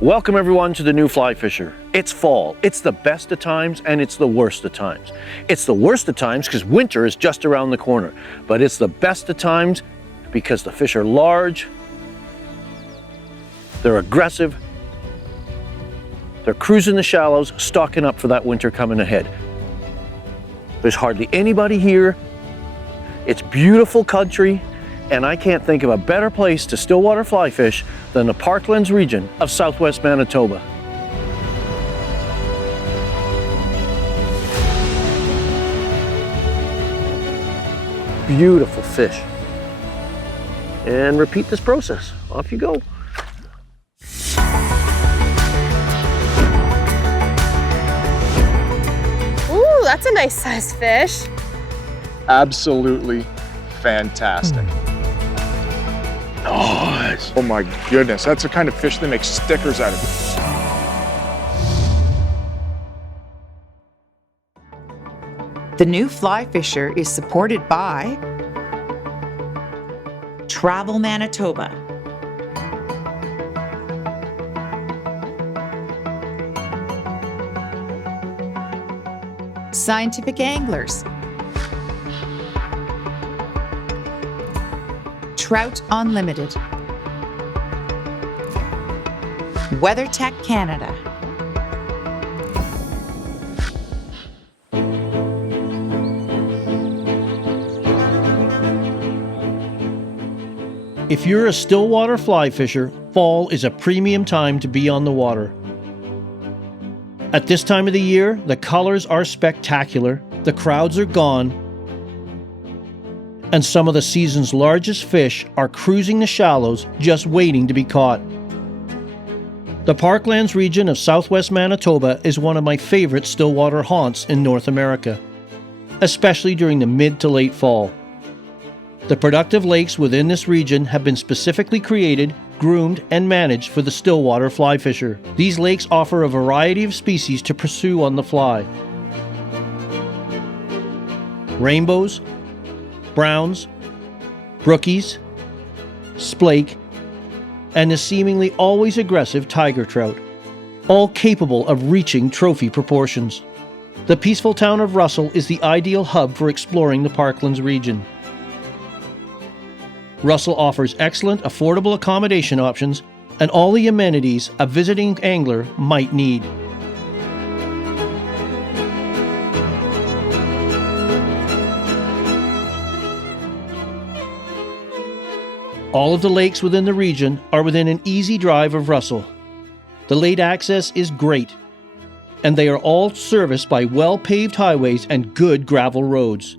Welcome everyone to the new Fly Fisher. It's fall. It's the best of times and it's the worst of times. It's the worst of times because winter is just around the corner, but it's the best of times because the fish are large, they're aggressive, they're cruising the shallows, stocking up for that winter coming ahead. There's hardly anybody here. It's beautiful country, and I can't think of a better place to stillwater fly fish than the Parklands region of southwest Manitoba. Beautiful fish. And repeat this process. Off you go. Ooh, that's a nice sized fish. Absolutely fantastic. Nice. Oh my goodness, that's the kind of fish that makes stickers out of it. The new Fly Fisher is supported by Travel Manitoba, Scientific Anglers, Trout Unlimited, WeatherTech Canada, If you're a stillwater fly fisher, fall is a premium time to be on the water. At this time of the year, the colors are spectacular, the crowds are gone, and some of the season's largest fish are cruising the shallows just waiting to be caught. The Parklands region of southwest Manitoba is one of my favorite stillwater haunts in North America, especially during the mid to late fall. The productive lakes within this region have been specifically created, groomed, and managed for the stillwater fly fisher. These lakes offer a variety of species to pursue on the fly. Rainbows, browns, brookies, splake, and the seemingly always aggressive tiger trout, all capable of reaching trophy proportions. The peaceful town of Russell is the ideal hub for exploring the Parklands region. Russell offers excellent, affordable accommodation options and all the amenities a visiting angler might need. All of the lakes within the region are within an easy drive of Russell. The lake access is great, and they are all serviced by well-paved highways and good gravel roads.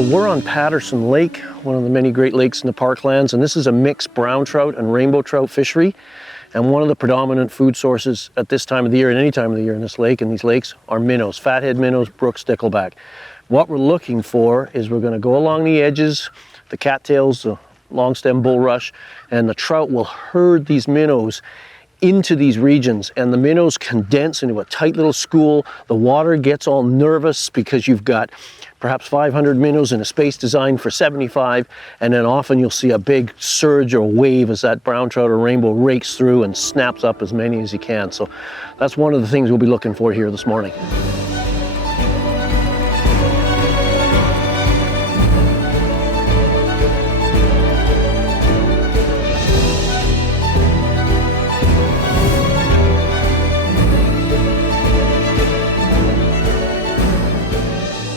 So we're on Patterson Lake, one of the many great lakes in the Parklands, and this is a mixed brown trout and rainbow trout fishery. And one of the predominant food sources at this time of the year and any time of the year in this lake and these lakes are minnows, fathead minnows, brook stickleback. What we're looking for is we're going to go along the edges, the cattails, the long stem bulrush, and the trout will herd these minnows into these regions, and the minnows condense into a tight little school. The water gets all nervous because you've got perhaps 500 minnows in a space designed for 75, and then often you'll see a big surge or wave as that brown trout or rainbow rakes through and snaps up as many as you can. So that's one of the things we'll be looking for here this morning.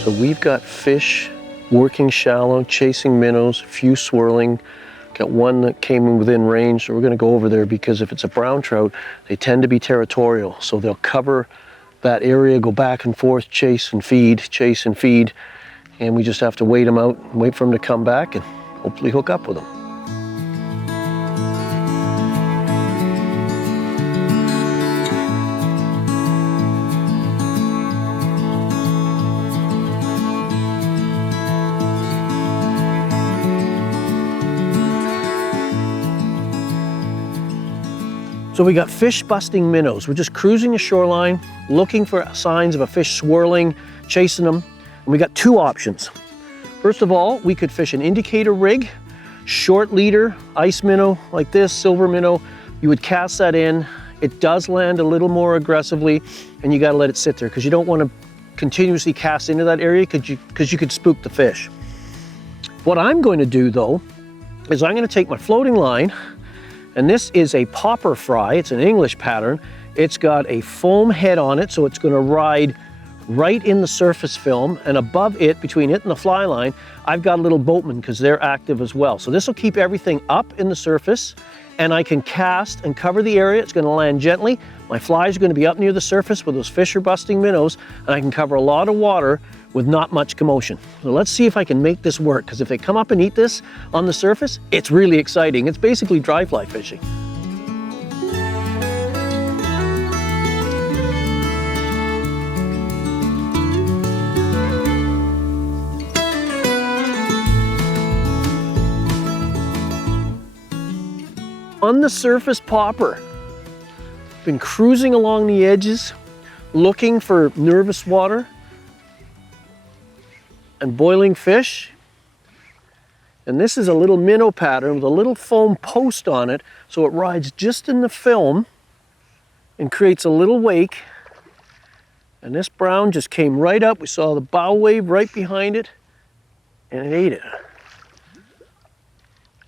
So we've got fish working shallow, chasing minnows, a few swirling. Got one that came in within range, so we're gonna go over there because if it's a brown trout, they tend to be territorial. So they'll cover that area, go back and forth, chase and feed, and we just have to wait them out, wait for them to come back and hopefully hook up with them. So we got fish busting minnows. We're just cruising the shoreline, looking for signs of a fish swirling, chasing them. And we got two options. First of all, we could fish an indicator rig, short leader, ice minnow like this, silver minnow. You would cast that in. It does land a little more aggressively and you gotta let it sit there because you don't want to continuously cast into that area because you could spook the fish. What I'm going to do though, is I'm gonna take my floating line, and this is a popper fry. It's an English pattern. It's got a foam head on it, so it's gonna ride right in the surface film, and above it, between it and the fly line, I've got a little boatman because they're active as well. So this will keep everything up in the surface, and I can cast and cover the area. It's gonna land gently. My flies are gonna be up near the surface where those fish are busting minnows, and I can cover a lot of water with not much commotion. So let's see if I can make this work, because if they come up and eat this on the surface, it's really exciting. It's basically dry fly fishing. On the surface popper, been cruising along the edges, looking for nervous water and boiling fish. And this is a little minnow pattern with a little foam post on it, so it rides just in the film and creates a little wake. And this brown just came right up. We saw the bow wave right behind it, and it ate it.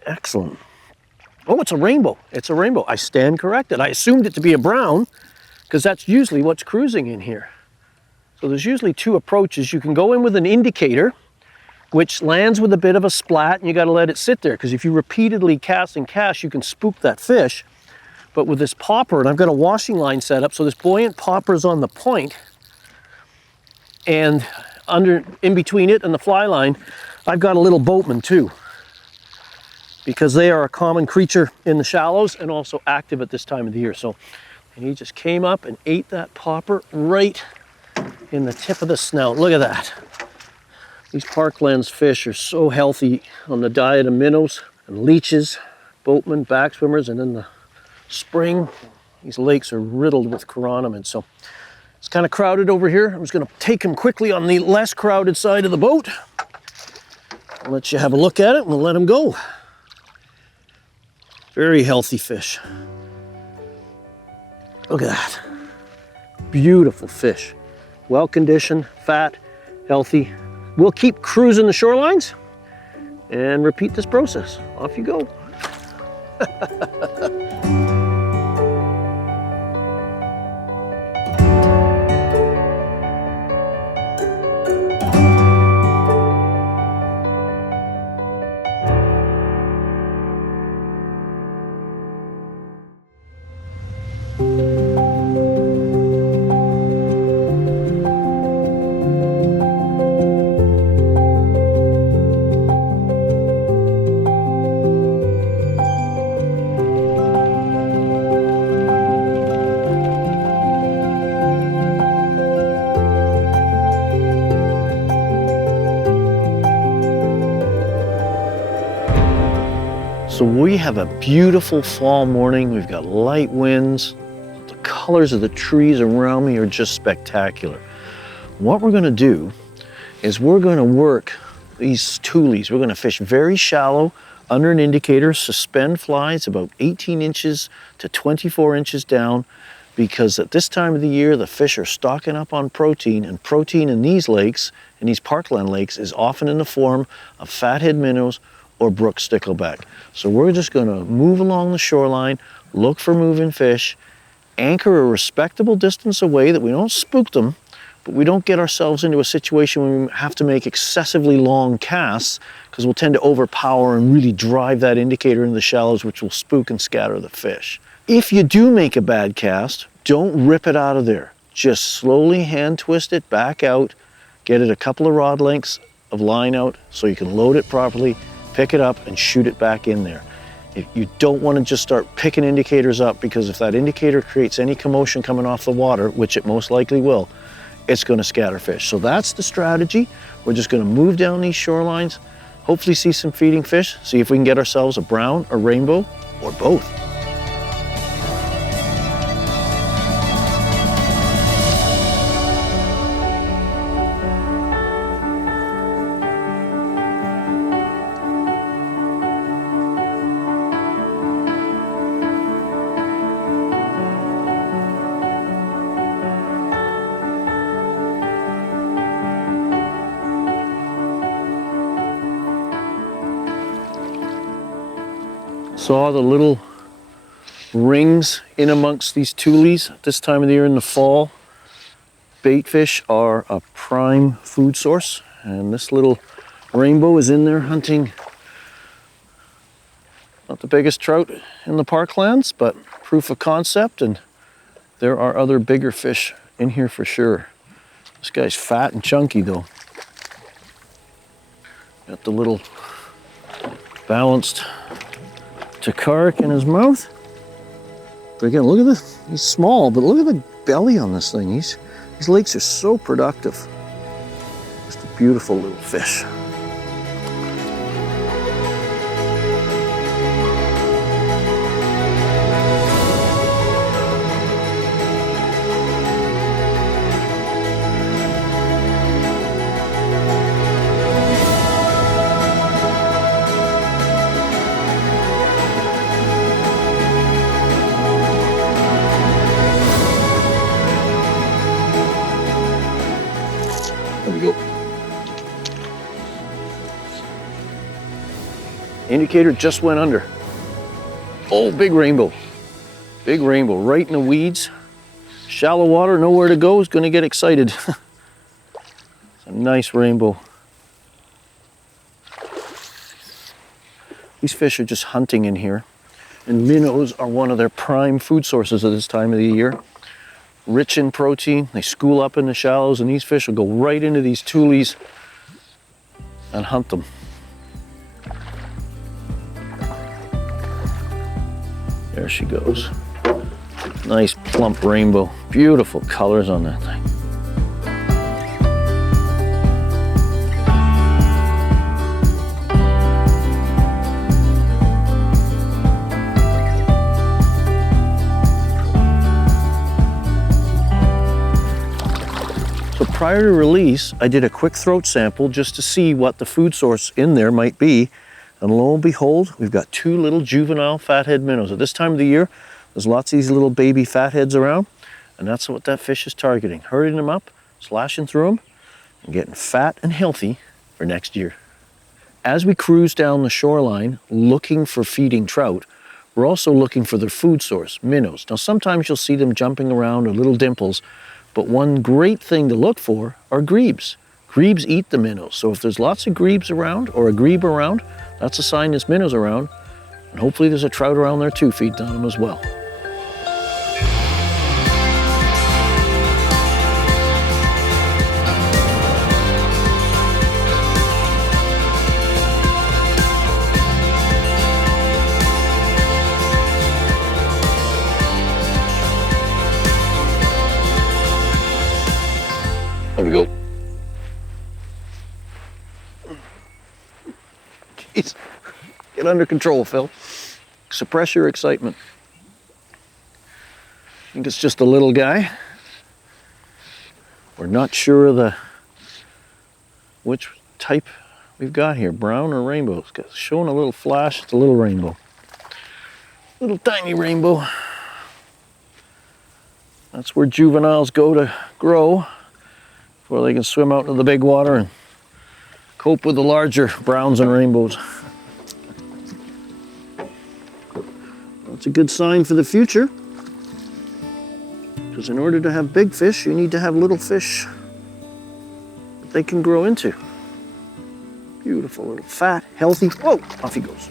Excellent. Oh, it's a rainbow. It's a rainbow. I stand corrected. I assumed it to be a brown because that's usually what's cruising in here. So there's usually two approaches. You can go in with an indicator, which lands with a bit of a splat, and you got to let it sit there because if you repeatedly cast and cast, you can spook that fish. But with this popper, and I've got a washing line set up, so this buoyant popper is on the point, and in between it and the fly line, I've got a little boatman too, because they are a common creature in the shallows and also active at this time of the year. So, and he just came up and ate that popper right in the tip of the snout. Look at that. These Parklands fish are so healthy on the diet of minnows and leeches, boatmen, backswimmers, and in the spring, these lakes are riddled with chironomids. So it's kind of crowded over here. I'm just gonna take him quickly on the less crowded side of the boat. I'll let you have a look at it and we'll let him go. Very healthy fish. Look at that. Beautiful fish. Well conditioned, fat, healthy. We'll keep cruising the shorelines and repeat this process. Off you go. So we have a beautiful fall morning. We've got light winds. The colors of the trees around me are just spectacular. What we're gonna do is we're gonna work these toolies. We're gonna fish very shallow under an indicator, suspend flies about 18 inches to 24 inches down, because at this time of the year, the fish are stocking up on protein, and protein in these lakes, in these parkland lakes, is often in the form of fathead minnows or brook stickleback. So we're just gonna move along the shoreline, look for moving fish, anchor a respectable distance away that we don't spook them, but we don't get ourselves into a situation where we have to make excessively long casts, because we'll tend to overpower and really drive that indicator into the shallows, which will spook and scatter the fish. If you do make a bad cast, don't rip it out of there. Just slowly hand twist it back out, get it a couple of rod lengths of line out so you can load it properly, pick it up and shoot it back in there. You don't want to just start picking indicators up, because if that indicator creates any commotion coming off the water, which it most likely will, it's going to scatter fish. So that's the strategy. We're just going to move down these shorelines, hopefully see some feeding fish, see if we can get ourselves a brown, a rainbow, or both. Saw the little rings in amongst these tules at this time of the year in the fall. Bait fish are a prime food source, and this little rainbow is in there hunting not the biggest trout in the parklands, but proof of concept, and there are other bigger fish in here for sure. This guy's fat and chunky though. Got the little balanced carp in his mouth. But again, look at this. He's small, but look at the belly on this thing. These lakes are so productive. Just a beautiful little fish. There we go. Indicator just went under. Oh, big rainbow. Big rainbow right in the weeds. Shallow water, nowhere to go, is going to get excited. It's a nice rainbow. These fish are just hunting in here. And minnows are one of their prime food sources at this time of the year. Rich in protein, they school up in the shallows, and these fish will go right into these tules and hunt them. There she goes. Nice plump rainbow. Beautiful colors on that thing. Prior to release, I did a quick throat sample just to see what the food source in there might be. And lo and behold, we've got two little juvenile fathead minnows. At this time of the year, there's lots of these little baby fatheads around, and that's what that fish is targeting. Herding them up, slashing through them, and getting fat and healthy for next year. As we cruise down the shoreline looking for feeding trout, we're also looking for their food source, minnows. Now sometimes you'll see them jumping around or little dimples, but one great thing to look for are grebes. Grebes eat the minnows. So if there's lots of grebes around or a grebe around, that's a sign there's minnows around. And hopefully there's a trout around there too feeding on them as well. There we go. Jeez. Get under control, Phil. Suppress your excitement. I think it's just a little guy. We're not sure of which type we've got here, brown or rainbow. It's got showing a little flash. It's a little rainbow. Little tiny rainbow. That's where juveniles go to grow before they can swim out into the big water and cope with the larger browns and rainbows. That's a good sign for the future, because in order to have big fish, you need to have little fish they can grow into. Beautiful little fat, healthy, whoa, off he goes.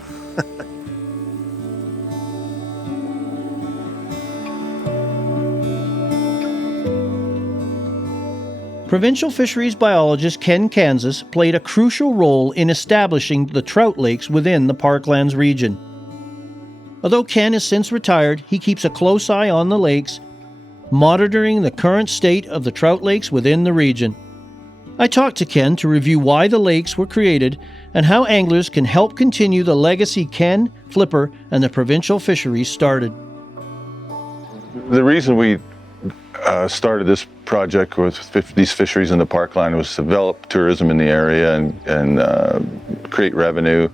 Provincial fisheries biologist Ken Kansas played a crucial role in establishing the trout lakes within the Parklands region. Although Ken is since retired, he keeps a close eye on the lakes, monitoring the current state of the trout lakes within the region. I talked to Ken to review why the lakes were created and how anglers can help continue the legacy Ken, Flipper, and the provincial fisheries started. The reason we started this project with these fisheries in the parkland was to develop tourism in the area and create revenue.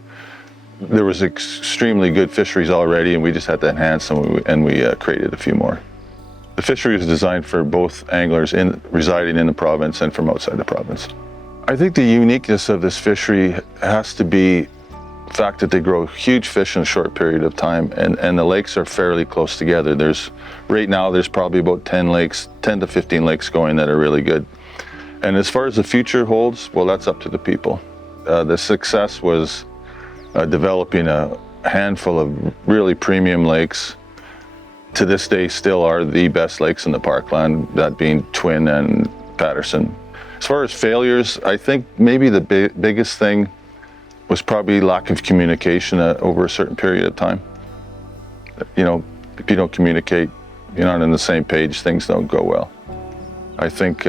There was extremely good fisheries already, and we just had to enhance them, and we created a few more. The fishery was designed for both anglers residing in the province and from outside the province. I think the uniqueness of this fishery has to be the fact that they grow huge fish in a short period of time, and the lakes are fairly close together. Right now there's probably about 10 to 15 lakes going that are really good. And as far as the future holds, well, that's up to the people. The success was developing a handful of really premium lakes. To this day still are the best lakes in the parkland, that being Twin and Patterson. As far as failures, I think maybe the biggest thing was probably lack of communication over a certain period of time. You know, if you don't communicate, you're not on the same page, things don't go well. I think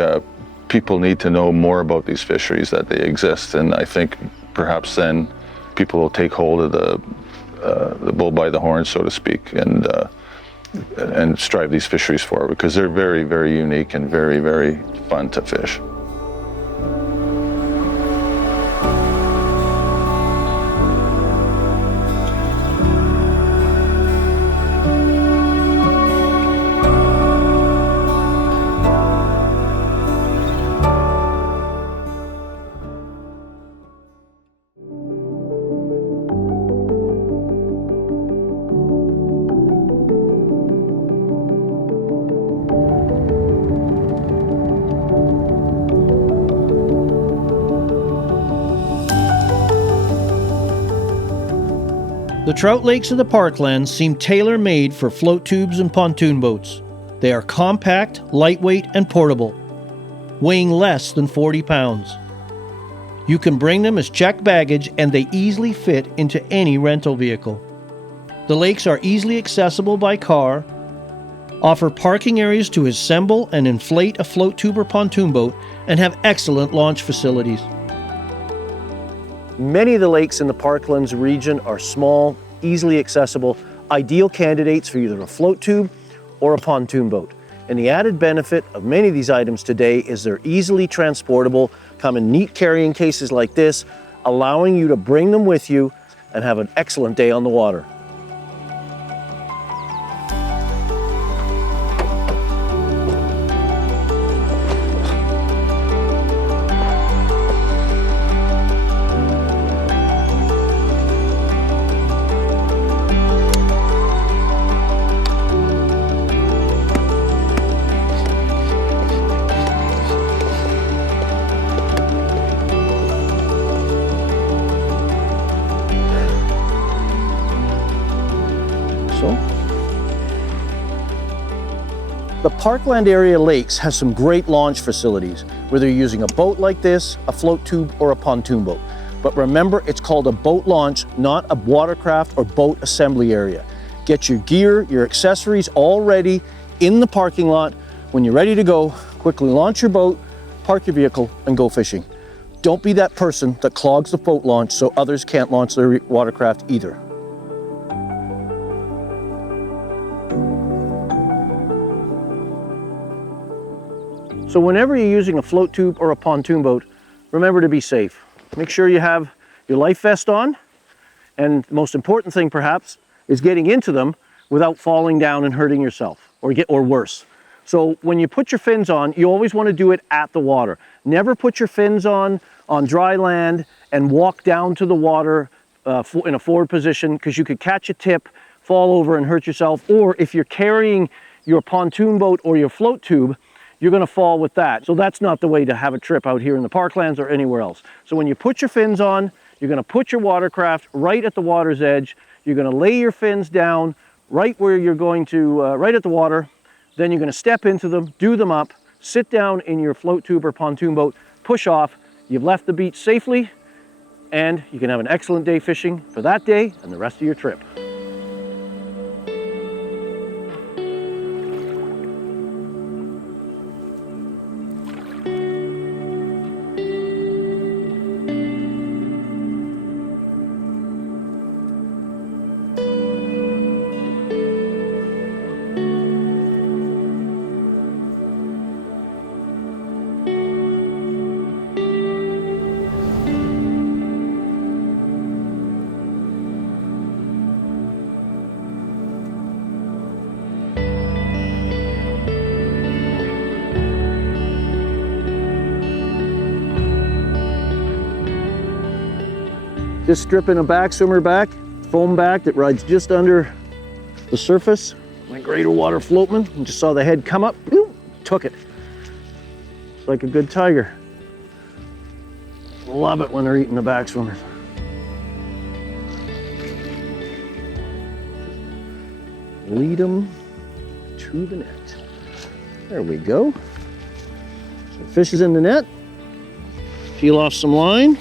people need to know more about these fisheries, that they exist, and I think perhaps then people will take hold of the bull by the horn, so to speak, and strive these fisheries forward, because they're very, very unique and very, very fun to fish. The trout lakes of the Parklands seem tailor-made for float tubes and pontoon boats. They are compact, lightweight, and portable, weighing less than 40 pounds. You can bring them as checked baggage, and they easily fit into any rental vehicle. The lakes are easily accessible by car, offer parking areas to assemble and inflate a float tube or pontoon boat, and have excellent launch facilities. Many of the lakes in the Parklands region are small, easily accessible, ideal candidates for either a float tube or a pontoon boat. And the added benefit of many of these items today is they're easily transportable, come in neat carrying cases like this, allowing you to bring them with you and have an excellent day on the water. The Parkland area lakes has some great launch facilities, whether you're using a boat like this, a float tube, or a pontoon boat. But remember, it's called a boat launch, not a watercraft or boat assembly area. Get your gear, your accessories all ready in the parking lot. When you're ready to go, quickly launch your boat, park your vehicle, and go fishing. Don't be that person that clogs the boat launch so others can't launch their watercraft either. So whenever you're using a float tube or a pontoon boat, remember to be safe. Make sure you have your life vest on, and the most important thing perhaps is getting into them without falling down and hurting yourself or worse. So when you put your fins on, you always want to do it at the water. Never put your fins on dry land and walk down to the water in a forward position, because you could catch a tip, fall over and hurt yourself. Or if you're carrying your pontoon boat or your float tube, you're going to fall with that. So that's not the way to have a trip out here in the Parklands or anywhere else. So when you put your fins on, you're going to put your watercraft right at the water's edge. You're going to lay your fins down right where you're going to, right at the water. Then you're going to step into them, do them up, sit down in your float tube or pontoon boat, push off. You've left the beach safely, and you can have an excellent day fishing for that day and the rest of your trip. Just stripping a back swimmer back, foam back that rides just under the surface. My greater water floatman, and just saw the head come up, boom, took it. It's like a good tiger. Love it when they're eating the back swimmers. Lead them to the net. There we go. So fish is in the net. Peel off some line.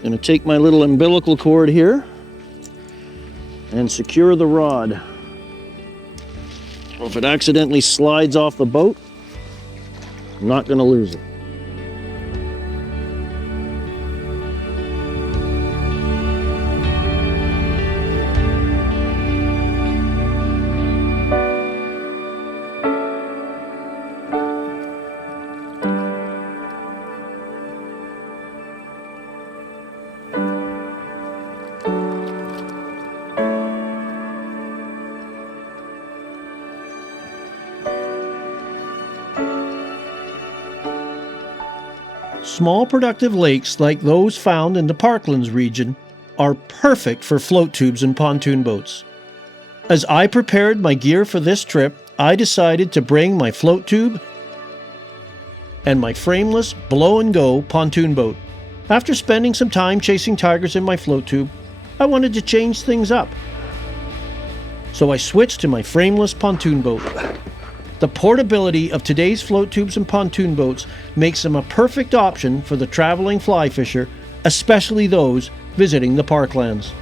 Gonna take my little umbilical cord here and secure the rod. If it accidentally slides off the boat, I'm not gonna lose it. Small productive lakes like those found in the Parklands region are perfect for float tubes and pontoon boats. As I prepared my gear for this trip, I decided to bring my float tube and my frameless blow-and-go pontoon boat. After spending some time chasing tigers in my float tube, I wanted to change things up. So I switched to my frameless pontoon boat. The portability of today's float tubes and pontoon boats makes them a perfect option for the traveling fly fisher, especially those visiting the Parklands.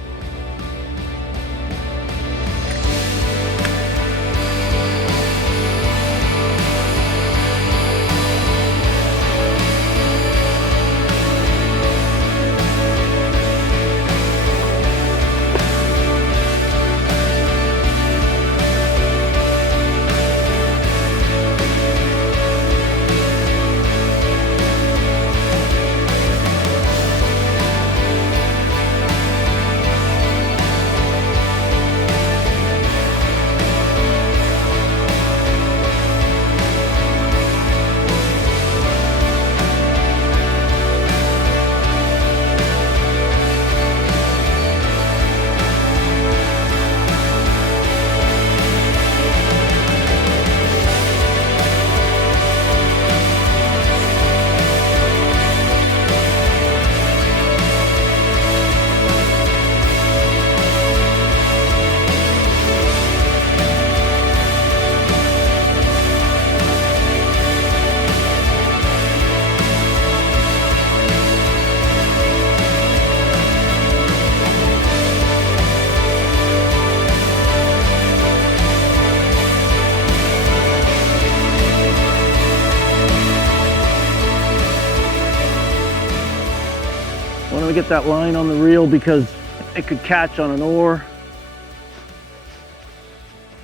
Want to get that line on the reel because it could catch on an oar,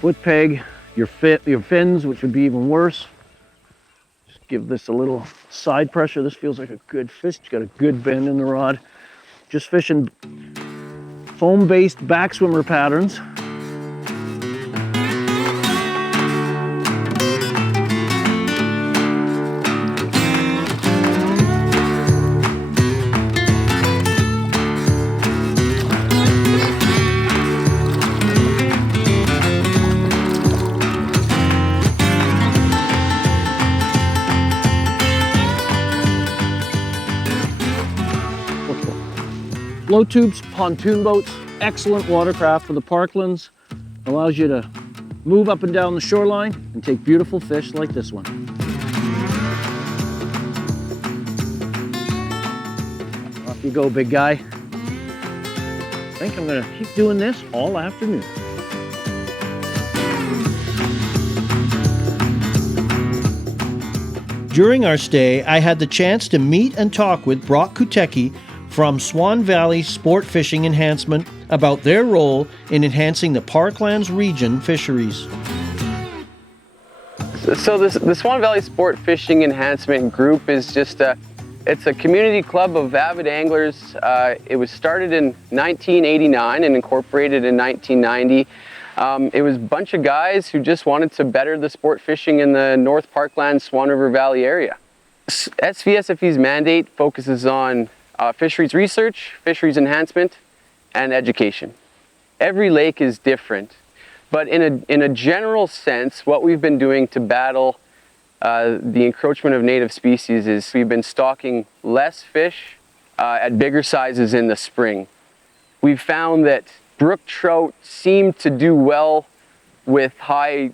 foot peg, your fins, which would be even worse. Just give this a little side pressure. This feels like a good fish. It's got a good bend in the rod. Just fishing foam-based backswimmer patterns. Flow tubes, pontoon boats, excellent watercraft for the Parklands. Allows you to move up and down the shoreline and take beautiful fish like this one. Off you go, big guy. I think I'm gonna keep doing this all afternoon. During our stay, I had the chance to meet and talk with Brock Kutecki from Swan Valley Sport Fishing Enhancement about their role in enhancing the Parklands region fisheries. So the Swan Valley Sport Fishing Enhancement Group is just it's a community club of avid anglers. It was started in 1989 and incorporated in 1990. It was a bunch of guys who just wanted to better the sport fishing in the North Parklands Swan River Valley area. SVSFE's mandate focuses on fisheries research, fisheries enhancement, and education. Every lake is different, but in a general sense, what we've been doing to battle the encroachment of native species is we've been stocking less fish at bigger sizes in the spring. We've found that brook trout seem to do well with high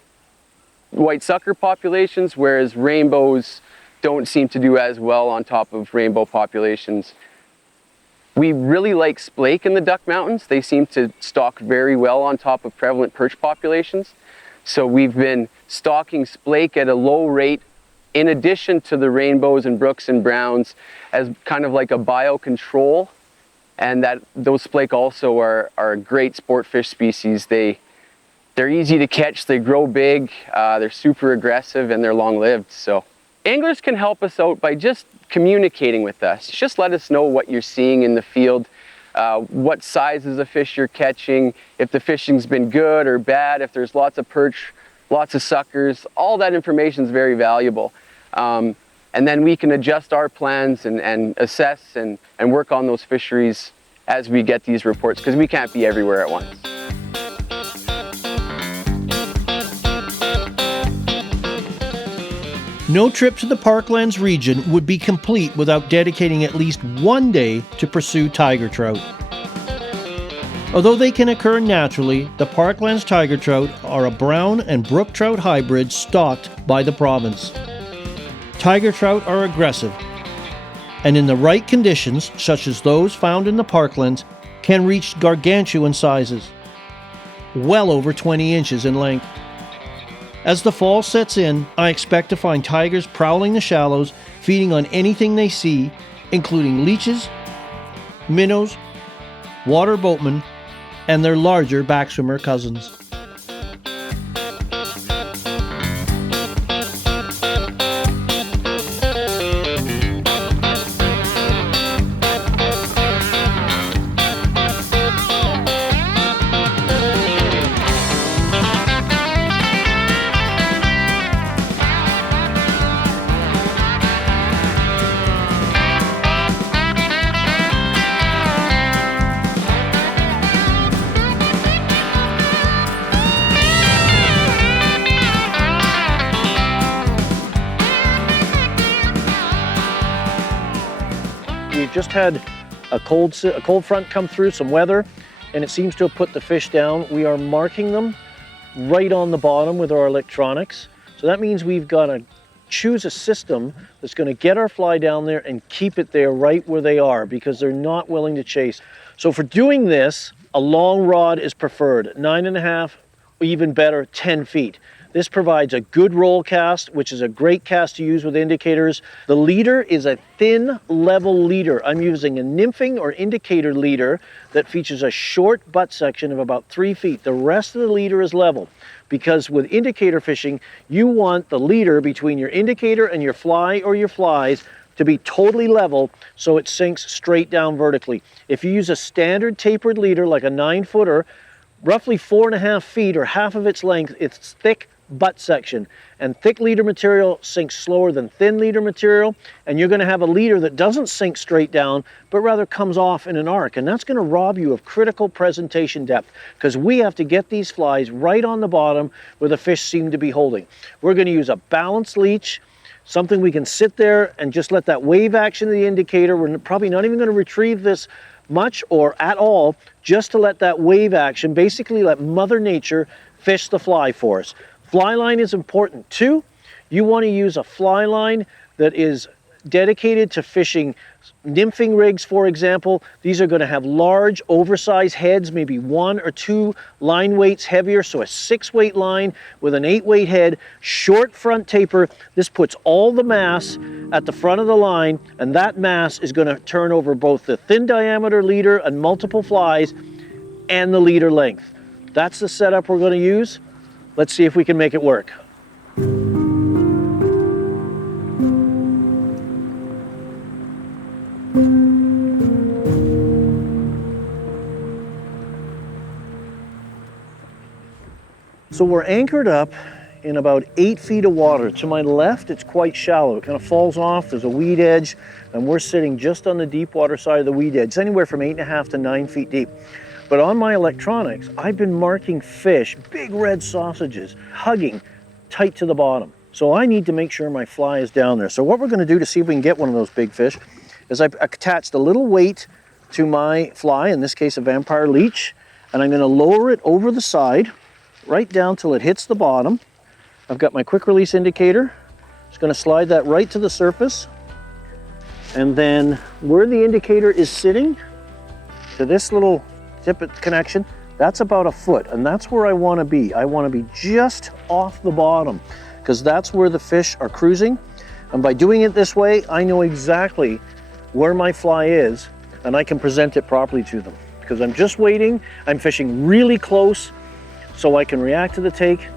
white sucker populations, whereas rainbows don't seem to do as well on top of rainbow populations. We really like splake in the Duck Mountains. They seem to stock very well on top of prevalent perch populations. So we've been stocking splake at a low rate in addition to the rainbows and brooks and browns as kind of like a biocontrol. And that those splake also are a great sport fish species. They're easy to catch, they grow big, they're super aggressive, and they're long-lived. So anglers can help us out by just communicating with us. Just let us know what you're seeing in the field, what sizes of fish you're catching, if the fishing's been good or bad, if there's lots of perch, lots of suckers. All that information is very valuable. And then we can adjust our plans and assess and work on those fisheries as we get these reports, because we can't be everywhere at once. No trip to the Parklands region would be complete without dedicating at least one day to pursue tiger trout. Although they can occur naturally, the Parklands tiger trout are a brown and brook trout hybrid stocked by the province. Tiger trout are aggressive, and in the right conditions, such as those found in the Parklands, can reach gargantuan sizes, well over 20 inches in length. As the fall sets in, I expect to find tigers prowling the shallows, feeding on anything they see, including leeches, minnows, water boatmen, and their larger backswimmer cousins. We've just had a cold front come through, some weather, and it seems to have put the fish down. We are marking them right on the bottom with our electronics. So that means we've got to choose a system that's going to get our fly down there and keep it there right where they are, because they're not willing to chase. So for doing this, a long rod is preferred, 9.5, or even better, 10 feet. This provides a good roll cast, which is a great cast to use with indicators. The leader is a thin, level leader. I'm using a nymphing or indicator leader that features a short butt section of about 3 feet. The rest of the leader is level, because with indicator fishing, you want the leader between your indicator and your fly or your flies to be totally level so it sinks straight down vertically. If you use a standard tapered leader like a 9-footer, roughly 4.5 feet or half of its length, it's thick butt section, and thick leader material sinks slower than thin leader material, and you're going to have a leader that doesn't sink straight down but rather comes off in an arc, and that's going to rob you of critical presentation depth, because we have to get these flies right on the bottom where the fish seem to be holding. We're going to use a balanced leech, something we can sit there and just let that wave action of the indicator, we're probably not even going to retrieve this much or at all, just to let that wave action, basically let Mother Nature fish the fly for us. Fly line is important too. You want to use a fly line that is dedicated to fishing nymphing rigs, for example. These are going to have large oversized heads, maybe 1 or 2 line weights heavier, so a 6-weight line with an 8-weight head, short front taper. This puts all the mass at the front of the line, and that mass is going to turn over both the thin diameter leader and multiple flies and the leader length. That's the setup we're going to use. Let's see if we can make it work. So we're anchored up in about 8 feet of water. To my left, it's quite shallow. It kind of falls off. There's a weed edge, and we're sitting just on the deep water side of the weed edge. It's anywhere from 8.5 to 9 feet deep. But on my electronics, I've been marking fish, big red sausages, hugging tight to the bottom. So I need to make sure my fly is down there. So what we're going to do to see if we can get one of those big fish is I've attached a little weight to my fly, in this case a vampire leech, and I'm going to lower it over the side, right down till it hits the bottom. I've got my quick release indicator. Just going to slide that right to the surface. And then where the indicator is sitting, to this little tip connection, that's about a foot, and that's where I want to be. I want to be just off the bottom, because that's where the fish are cruising. And by doing it this way, I know exactly where my fly is, and I can present it properly to them. Because I'm just waiting, I'm fishing really close, so I can react to the take.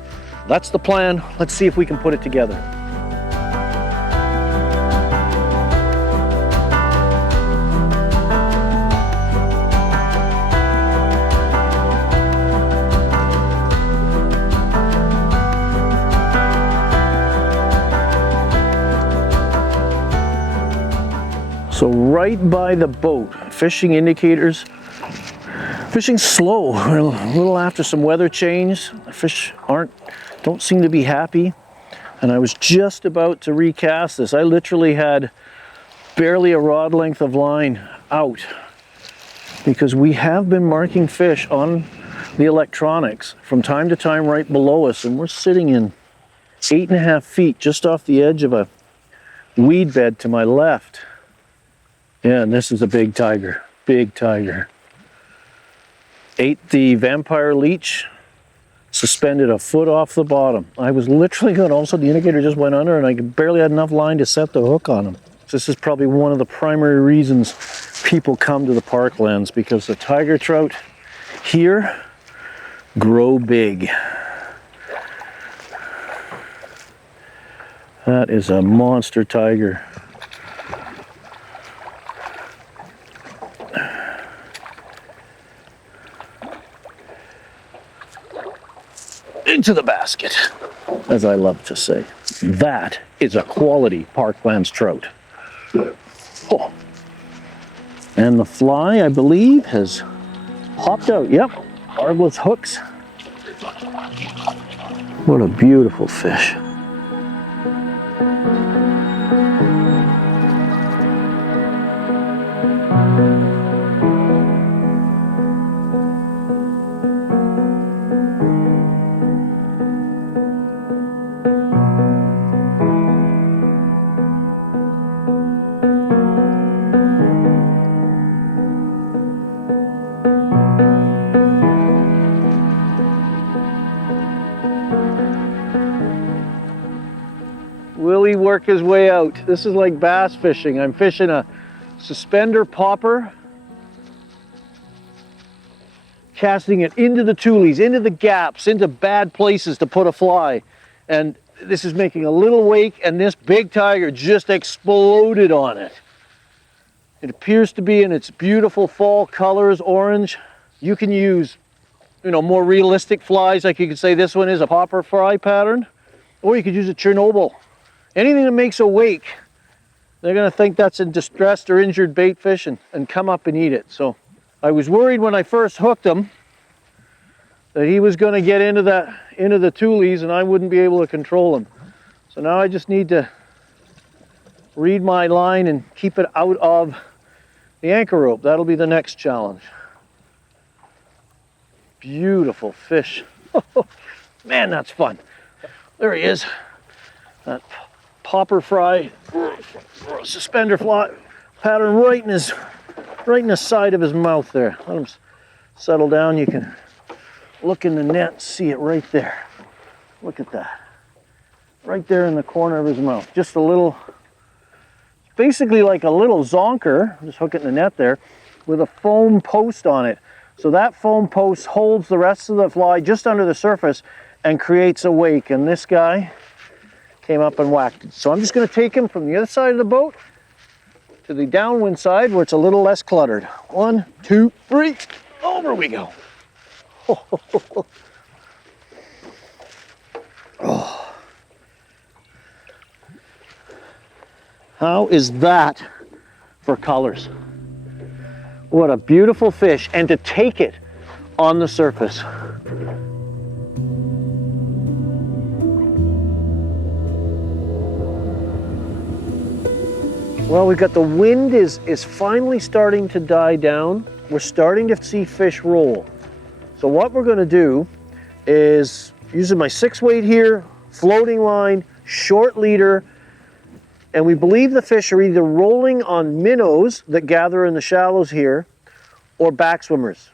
That's the plan. Let's see if we can put it together. So right by the boat, fishing indicators, fishing slow. We're a little after some weather change. The fish don't seem to be happy. And I was just about to recast this. I literally had barely a rod length of line out, because we have been marking fish on the electronics from time to time right below us, and we're sitting in 8.5 feet just off the edge of a weed bed to my left. Yeah, and this is a big tiger, big tiger. Ate the vampire leech, suspended a foot off the bottom. I was literally going, all of a sudden the indicator just went under and I barely had enough line to set the hook on him. This is probably one of the primary reasons people come to the Parklands, because the tiger trout here grow big. That is a monster tiger. Into the basket, as I love to say. That is a quality Parklands trout. Oh. And the fly, I believe, has popped out. Yep, barbless hooks. What a beautiful fish. Will he work his way out? This is like bass fishing. I'm fishing a suspender popper, casting it into the tules, into the gaps, into bad places to put a fly. And this is making a little wake, and this big tiger just exploded on it. It appears to be in its beautiful fall colors, orange. You can use, more realistic flies, like you could say this one is a popper fry pattern, or you could use a Chernobyl. Anything that makes a wake, they're going to think that's a distressed or injured bait fish and come up and eat it. So I was worried when I first hooked him that he was going to get into the tules and I wouldn't be able to control him. So now I just need to read my line and keep it out of the anchor rope. That'll be the next challenge. Beautiful fish. Man, that's fun. There he is. That popper fry, suspender fly pattern right in the side of his mouth there. Let him settle down. You can look in the net, see it right there. Look at that. Right there in the corner of his mouth. Just a little, basically like a little zonker, just hook it in the net there, with a foam post on it. So that foam post holds the rest of the fly just under the surface and creates a wake. And this guy came up and whacked it. So I'm just going to take him from the other side of the boat to the downwind side where it's a little less cluttered. 1, 2, 3, over we go. Oh. How is that for colors? What a beautiful fish, and to take it on the surface. Well, we've got the wind is finally starting to die down. We're starting to see fish roll. So what we're going to do is, using my 6-weight here, floating line, short leader, and we believe the fish are either rolling on minnows that gather in the shallows here, or back swimmers,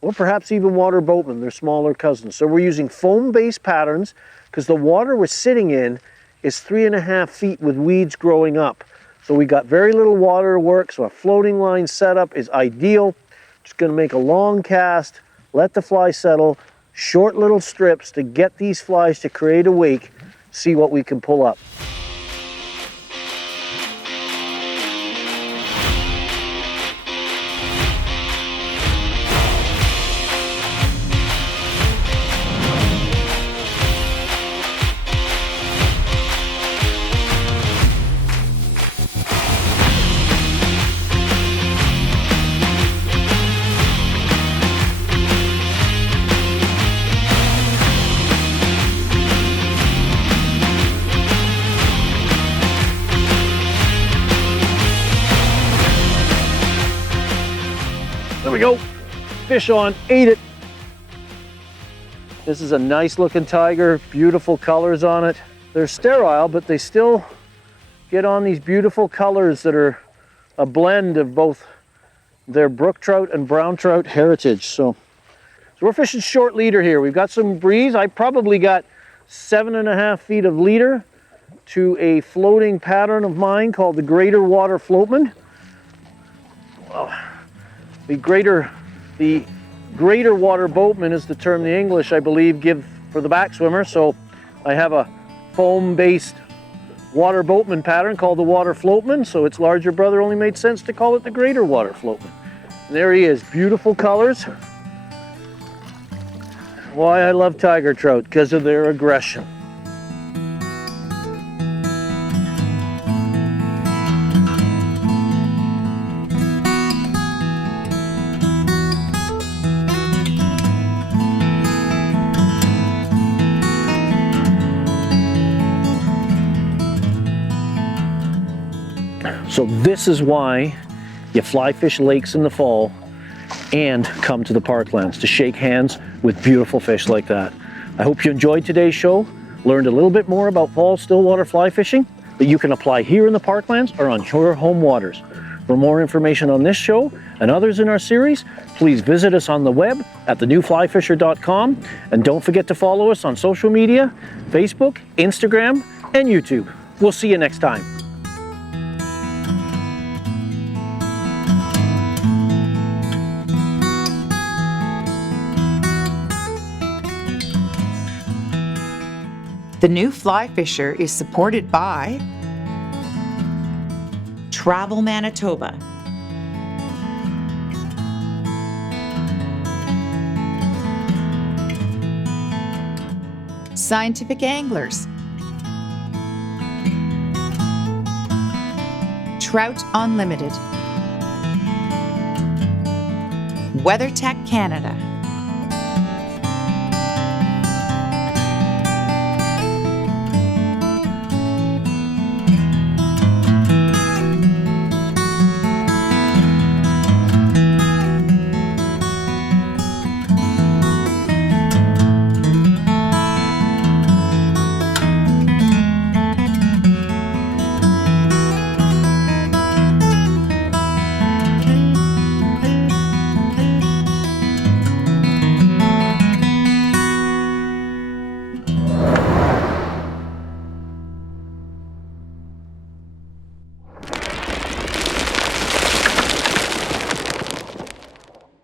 or perhaps even water boatmen, their smaller cousins. So we're using foam-based patterns because the water we're sitting in is 3.5 feet with weeds growing up. So we got very little water work, so a floating line setup is ideal. Just going to make a long cast, let the fly settle, short little strips to get these flies to create a wake, see what we can pull up. There we go. Fish on, ate it. This is a nice looking tiger, beautiful colors on it. They're sterile, but they still get on these beautiful colors that are a blend of both their brook trout and brown trout heritage. So we're fishing short leader here. We've got some breeze. I probably got 7.5 feet of leader to a floating pattern of mine called the Greater Water Floatman. The greater water boatman is the term the English, I believe, give for the back swimmer. So I have a foam-based water boatman pattern called the water floatman. So its larger brother only made sense to call it the greater water floatman. And there he is, beautiful colors. Why I love tiger trout, because of their aggression. So this is why you fly fish lakes in the fall and come to the Parklands to shake hands with beautiful fish like that. I hope you enjoyed today's show, learned a little bit more about fall stillwater fly fishing that you can apply here in the Parklands or on your home waters. For more information on this show and others in our series, please visit us on the web at thenewflyfisher.com, and don't forget to follow us on social media, Facebook, Instagram, and YouTube. We'll see you next time. The New Fly Fisher is supported by Travel Manitoba, Scientific Anglers, Trout Unlimited, WeatherTech Canada,